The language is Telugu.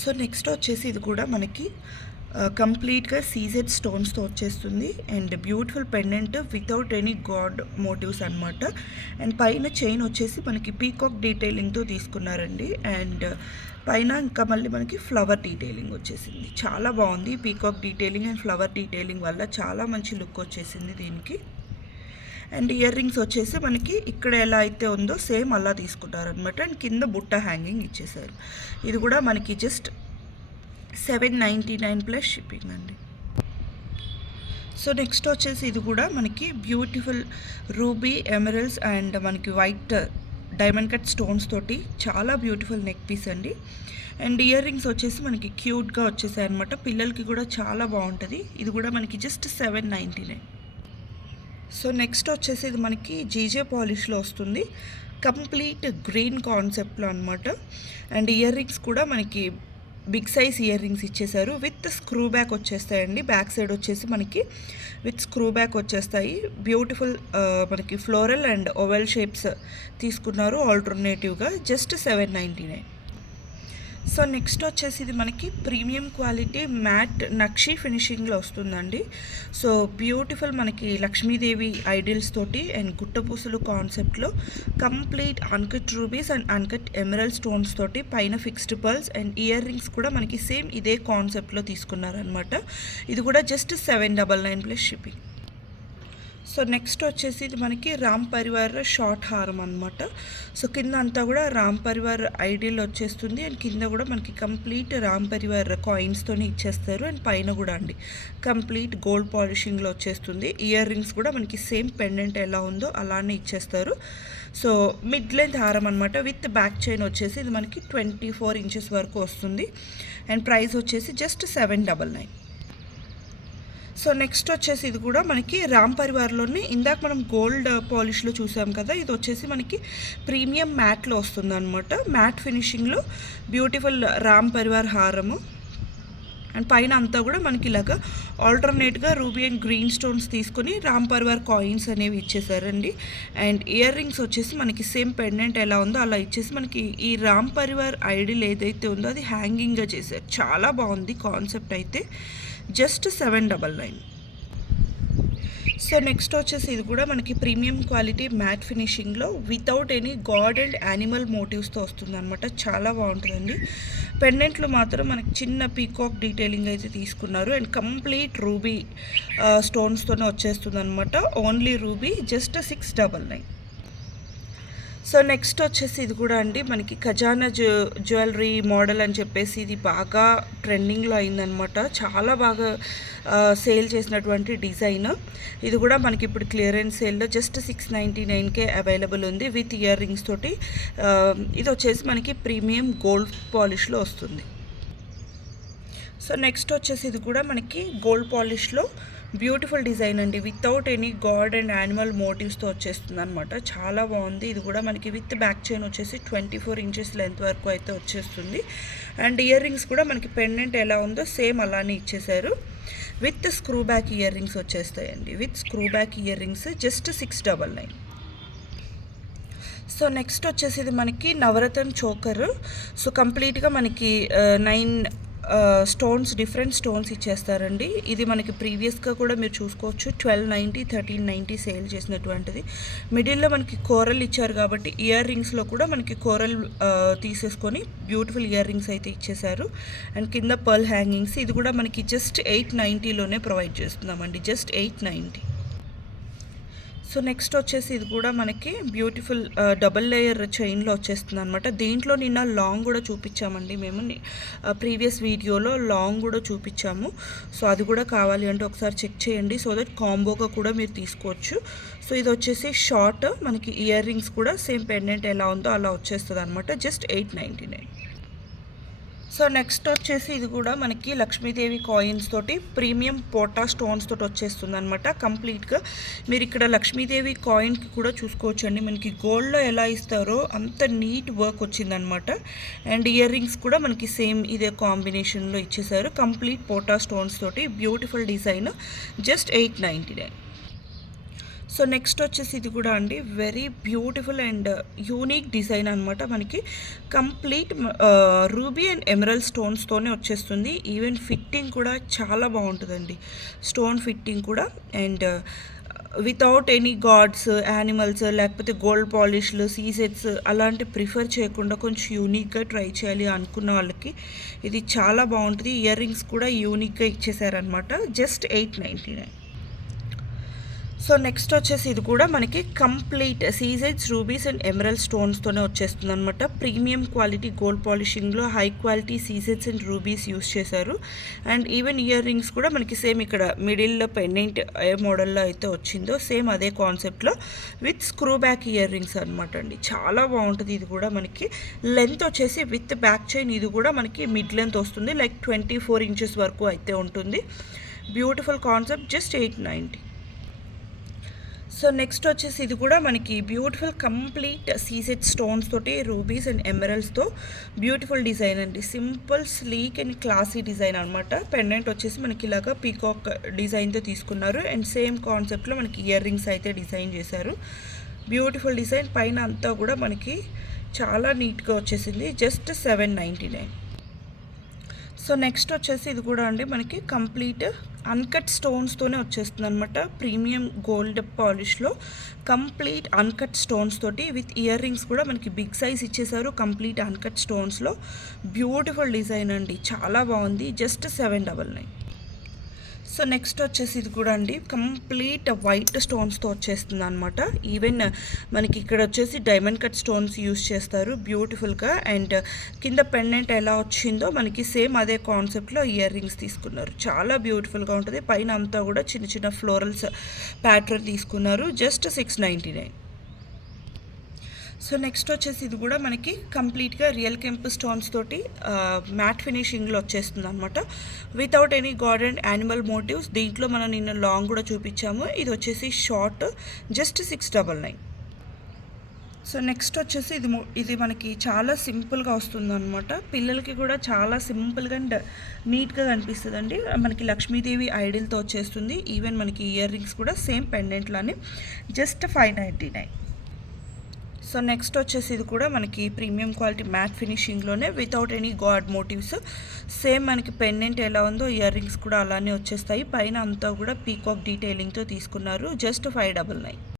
సో నెక్స్ట్ వచ్చేసి ఇది కూడా మనకి కంప్లీట్గా సీజెడ్ స్టోన్స్తో వచ్చేస్తుంది and beautiful pendant without any god motifs అనమాట. అండ్ పైన చైన్ వచ్చేసి మనకి పీకాక్ డీటెయిలింగ్తో తీసుకున్నారండి. అండ్ పైన ఇంకా మళ్ళీ మనకి ఫ్లవర్ డీటెయిలింగ్ వచ్చేసింది. చాలా బాగుంది. Peacock detailing and flower detailing వల్ల చాలా మంచి లుక్ వచ్చేసింది దీనికి. అండ్ ఇయర్ రింగ్స్ వచ్చేసి మనకి ఇక్కడ ఎలా అయితే ఉందో సేమ్ అలా తీసుకుంటారనమాట. అండ్ కింద బుట్ట హ్యాంగింగ్ ఇచ్చేసారు. ఇది కూడా మనకి జస్ట్ 799 ప్లస్ షిప్పింగ్ అండి. సో నెక్స్ట్ వచ్చేసి ఇది కూడా మనకి బ్యూటిఫుల్ రూబీ ఎమరల్స్ అండ్ మనకి వైట్ డైమండ్ కట్ స్టోన్స్ తోటి చాలా బ్యూటిఫుల్ నెక్ పీస్ అండి. అండ్ ఇయర్ రింగ్స్ వచ్చేసి మనకి క్యూట్గా వచ్చేసాయి అనమాట. పిల్లలకి కూడా చాలా బాగుంటుంది. ఇది కూడా మనకి జస్ట్ 799. సో నెక్స్ట్ వచ్చేసి ఇది మనకి జీజే పాలిష్లో వస్తుంది. కంప్లీట్ గ్రీన్ కాన్సెప్ట్లో అనమాట. అండ్ ఇయర్ రింగ్స్ కూడా మనకి బిగ్ సైజ్ ఇయర్ రింగ్స్ ఇచ్చేసారు. విత్ స్క్రూ బ్యాక్ వచ్చేస్తాయండి. బ్యాక్ సైడ్ వచ్చేసి మనకి విత్ స్క్రూ బ్యాక్ వచ్చేస్తాయి. బ్యూటిఫుల్ మనకి ఫ్లోరల్ అండ్ ఓవెల్ షేప్స్ తీసుకున్నారు ఆల్టర్నేటివ్గా. జస్ట్ 799. సో నెక్స్ట్ వచ్చేసి ఇది మనకి ప్రీమియం క్వాలిటీ మ్యాట్ నక్షి ఫినిషింగ్లో వస్తుందండి. సో బ్యూటిఫుల్ మనకి లక్ష్మీదేవి ఐడిల్స్ తోటి అండ్ గుట్టపూసలు కాన్సెప్ట్లో complete uncut rubies and uncut emerald stones తోటి పైన fixed pearls and ear rings కూడా మనకి సేమ్ ఇదే కాన్సెప్ట్లో తీసుకున్నారనమాట. ఇది కూడా just 799 plus shipping. So next వచ్చేసి ఇది మనకి రామ్ పరివార్ షార్ట్ హారం అనమాట. సో కింద అంతా కూడా రామ్ పరివార్ ఐడియల్ వచ్చేస్తుంది. అండ్ కింద కూడా మనకి కంప్లీట్ రామ్ పరివార్ కాయిన్స్తోనే ఇచ్చేస్తారు. అండ్ పైన కూడా అండి కంప్లీట్ గోల్డ్ పాలిషింగ్లో వచ్చేస్తుంది. ఇయర్ రింగ్స్ కూడా మనకి సేమ్ పెండెంట్ ఎలా ఉందో అలానే ఇచ్చేస్తారు. సో మిడ్ లెంత్ హారం అనమాట. విత్ బ్యాక్ చైన్ వచ్చేసి ఇది మనకి 24 ఇంచెస్ వరకు వస్తుంది. అండ్ ప్రైస్ వచ్చేసి జస్ట్ 799. సో నెక్స్ట్ వచ్చేసి ఇది కూడా మనకి రామ్ పరివార్లోనే ఇందాక మనం గోల్డ్ పాలిష్లో చూసాం కదా, ఇది వచ్చేసి మనకి ప్రీమియం మ్యాట్లో వస్తుంది అనమాట. మ్యాట్ ఫినిషింగ్లో బ్యూటిఫుల్ రామ్ పరివార్ హారము. అండ్ పైన అంతా కూడా మనకి ఇలాగా ఆల్టర్నేట్గా రూబీ అండ్ గ్రీన్ స్టోన్స్ తీసుకొని రామ్ పరివార్ కాయిన్స్ అనేవి ఇచ్చేసారండి. అండ్ ఇయర్ రింగ్స్ వచ్చేసి మనకి సేమ్ పెండెంట్ ఎలా ఉందో అలా ఇచ్చేసి మనకి ఈ రామ్ పరివార్ ఐడిల్ ఏదైతే ఉందో అది హ్యాంగింగ్గా చేశారు. చాలా బాగుంది కాన్సెప్ట్ అయితే. జస్ట్ 799. సో నెక్స్ట్ వచ్చేసి ఇది కూడా మనకి ప్రీమియం క్వాలిటీ మ్యాట్ ఫినిషింగ్లో without any god and animal మోటివ్స్తో వస్తుంది అనమాట. చాలా బాగుంటుందండి. పెండెంట్లు మాత్రం మనకి చిన్న పీకాక్ డీటెయిలింగ్ అయితే తీసుకున్నారు. అండ్ కంప్లీట్ రూబీ స్టోన్స్తోనే వచ్చేస్తుంది అనమాట. Only ruby just 699. So next వచ్చేసి ఇది కూడా అండి మనకి ఖజానా జ్యువెలరీ మోడల్ అని చెప్పేసి ఇది బాగా ట్రెండింగ్లో అయిందనమాట. చాలా బాగా సేల్ చేసినటువంటి డిజైన్. ఇది కూడా మనకి ఇప్పుడు క్లియరెన్స్ సేల్లో జస్ట్ 699కే అవైలబుల్ ఉంది విత్ ఇయర్ రింగ్స్ తోటి. ఇది వచ్చేసి మనకి ప్రీమియం గోల్డ్ పాలిష్లో వస్తుంది. సో నెక్స్ట్ వచ్చేసి ఇది కూడా మనకి గోల్డ్ పాలిష్లో బ్యూటిఫుల్ డిజైన్ అండి. Without any god and animal మోటివ్స్తో వచ్చేస్తుంది అనమాట. చాలా బాగుంది. ఇది కూడా మనకి విత్ బ్యాక్ చైన్ వచ్చేసి 24 ఇంచెస్ లెంత్ వరకు అయితే వచ్చేస్తుంది. అండ్ ఇయర్ రింగ్స్ కూడా మనకి పెండెంట్ ఎలా ఉందో సేమ్ అలానే ఇచ్చేసారు. With screw back ear rings వచ్చేస్తాయండి. With screw back ear rings just 699. So next వచ్చేసి ఇది మనకి నవరత్న చోకర్. సో కంప్లీట్గా మనకి 9 స్టోన్స్ డిఫరెంట్ స్టోన్స్ ఇచ్చేస్తారండి. ఇది మనకి ప్రీవియస్గా కూడా మీరు చూసుకోవచ్చు 1290 1390 సేల్ చేసినటువంటిది. మిడిల్లో మనకి కోరల్ ఇచ్చారు కాబట్టి ఇయర్ రింగ్స్లో కూడా మనకి కోరల్ తీసేసుకొని బ్యూటిఫుల్ ఇయర్ రింగ్స్ అయితే ఇచ్చేసారు. అండ్ కింద పర్ల్ హ్యాంగింగ్స్. ఇది కూడా మనకి జస్ట్ 890లోనే ప్రొవైడ్ చేస్తున్నామండి. జస్ట్ 890. సో నెక్స్ట్ వచ్చేసి ఇది కూడా మనకి బ్యూటిఫుల్ డబుల్ లేయర్ చైన్లో వచ్చేస్తుంది అనమాట. దీంట్లో నిన్న లాంగ్ కూడా చూపించామండి మేము. ప్రీవియస్ వీడియోలో లాంగ్ కూడా చూపించాము. సో అది కూడా కావాలి అంటే ఒకసారి చెక్ చేయండి. సో దట్ కాంబోగా కూడా మీరు తీసుకోవచ్చు. సో ఇది వచ్చేసి షార్ట్ మనకి ఇయర్ రింగ్స్ కూడా సేమ్ పెండెంట్ ఎలా ఉందో అలా వచ్చేస్తుంది అనమాట. జస్ట్ 899. సో నెక్స్ట్ వచ్చేసి ఇది కూడా మనకి లక్ష్మీదేవి కాయిన్స్ తోటి ప్రీమియం పోటా స్టోన్స్ తోటి వచ్చేస్తుంది అనమాట. కంప్లీట్గా మీరు ఇక్కడ లక్ష్మీదేవి కాయిన్కి కూడా చూసుకోవచ్చండి. మనకి గోల్డ్లో ఎలా ఇస్తారో అంత నీట్ వర్క్ వచ్చిందనమాట. అండ్ ఇయర్ రింగ్స్ కూడా మనకి సేమ్ ఇదే కాంబినేషన్లో ఇచ్చేసారు. కంప్లీట్ పోటా స్టోన్స్ తోటి beautiful design. Just 899. So next వచ్చేసి ఇది కూడా అండి very beautiful and unique design అనమాట. మనకి కంప్లీట్ రూబీ అండ్ ఎమరల్ స్టోన్స్తోనే వచ్చేస్తుంది. ఈవెన్ ఫిట్టింగ్ కూడా చాలా బాగుంటుందండి, స్టోన్ ఫిట్టింగ్ కూడా. And without any gods, animals, లేకపోతే గోల్డ్ పాలిష్లు, సీసెట్స్ అలాంటి ప్రిఫర్ చేయకుండా కొంచెం యూనిక్గా ట్రై చేయాలి అనుకున్న వాళ్ళకి ఇది చాలా బాగుంటుంది. ఇయర్ రింగ్స్ కూడా యూనిక్గా ఇచ్చేసారనమాట, జస్ట్ 899. సో నెక్స్ట్ వచ్చేసి ఇది కూడా మనకి కంప్లీట్ సీజెడ్స్, రూబీస్ అండ్ ఎమరల్ స్టోన్స్తోనే వచ్చేస్తుంది అనమాట. ప్రీమియం క్వాలిటీ గోల్డ్ పాలిషింగ్లో హై క్వాలిటీ సీజెడ్స్ అండ్ రూబీస్ యూస్ చేశారు. అండ్ ఈవెన్ ఇయర్ రింగ్స్ కూడా మనకి సేమ్ ఇక్కడ మిడిల్లో పెండెంట్ ఏ మోడల్లో అయితే వచ్చిందో సేమ్ అదే కాన్సెప్ట్లో with screw back ear rings అనమాట అండి. చాలా బాగుంటుంది. ఇది కూడా మనకి లెంత్ వచ్చేసి విత్ బ్యాక్ చైన్ ఇది కూడా మనకి మిడ్ లెంత్ వస్తుంది, లైక్ 24 ఇంచెస్ వరకు అయితే ఉంటుంది. Beautiful concept, just 890. So next వచ్చేసి ఇది కూడా మనకి బ్యూటిఫుల్ కంప్లీట్ సీసెట్ స్టోన్స్ తోటి రూబీస్ అండ్ ఎమరల్స్తో బ్యూటిఫుల్ డిజైన్ అండి. Simple, sleek and classy design అనమాట. పెండెంట్ వచ్చేసి మనకి ఇలాగా పీకాక్ డిజైన్తో తీసుకున్నారు. అండ్ సేమ్ కాన్సెప్ట్లో మనకి ఇయర్ రింగ్స్ అయితే డిజైన్ చేశారు. బ్యూటిఫుల్ డిజైన్, పైన అంతా కూడా మనకి చాలా నీట్గా వచ్చేసింది, జస్ట్ 799. సో నెక్స్ట్ వచ్చేసి ఇది కూడా అండి మనకి కంప్లీట్ అన్కట్ స్టోన్స్తోనే వచ్చేస్తుంది అనమాట. ప్రీమియం గోల్డ్ పాలిష్లో కంప్లీట్ అన్కట్ స్టోన్స్ తోటి విత్ ఇయర్ రింగ్స్ కూడా మనకి బిగ్ సైజ్ ఇచ్చేసారు. కంప్లీట్ అన్కట్ స్టోన్స్లో బ్యూటిఫుల్ డిజైన్ అండి, చాలా బాగుంది, జస్ట్ 799. సో నెక్స్ట్ వచ్చేసి ఇది కూడా అండి కంప్లీట్ వైట్ స్టోన్స్తో వచ్చేస్తుంది అనమాట. ఈవెన్ మనకి ఇక్కడ వచ్చేసి డైమండ్ కట్ స్టోన్స్ యూస్ చేస్తారు బ్యూటిఫుల్గా. అండ్ కింద పెండెంట్ ఎలా వచ్చిందో మనకి సేమ్ అదే కాన్సెప్ట్లో ఇయర్ రింగ్స్ తీసుకున్నారు. చాలా బ్యూటిఫుల్గా ఉంటుంది. పైన అంతా కూడా చిన్న చిన్న ఫ్లోరల్స్ ప్యాటర్న్ తీసుకున్నారు, జస్ట్ 699. సో నెక్స్ట్ వచ్చేసి ఇది కూడా మనకి కంప్లీట్గా రియల్ కెంప్ స్టోన్స్ తోటి మ్యాట్ ఫినిషింగ్లో వచ్చేస్తుంది అనమాట, without any god and animal motifs. దీంట్లో మనం నిన్న లాంగ్ కూడా చూపించాము, ఇది వచ్చేసి షార్ట్, జస్ట్ 699. సో నెక్స్ట్ వచ్చేసి ఇది మనకి చాలా సింపుల్గా వస్తుంది అనమాట. పిల్లలకి కూడా చాలా సింపుల్గా అండ్ నీట్గా కనిపిస్తుంది అండి. మనకి లక్ష్మీదేవి ఐడిల్తో వచ్చేస్తుంది. ఈవెన్ మనకి ఇయర్ రింగ్స్ కూడా సేమ్ పెండెంట్లానే, జస్ట్ 599. సో నెక్స్ట్ వచ్చేసి ఇది కూడా మనకి ప్రీమియం క్వాలిటీ మ్యాట్ ఫినిషింగ్లోనే without any god motifs. Same మనకి పెండెంట్ ఎలా ఉందో ఇయర్ రింగ్స్ కూడా అలానే వచ్చేస్తాయి. పైన అంతా కూడా పీకాక్ డీటెయిలింగ్తో తీసుకున్నారు, జస్ట్ 599.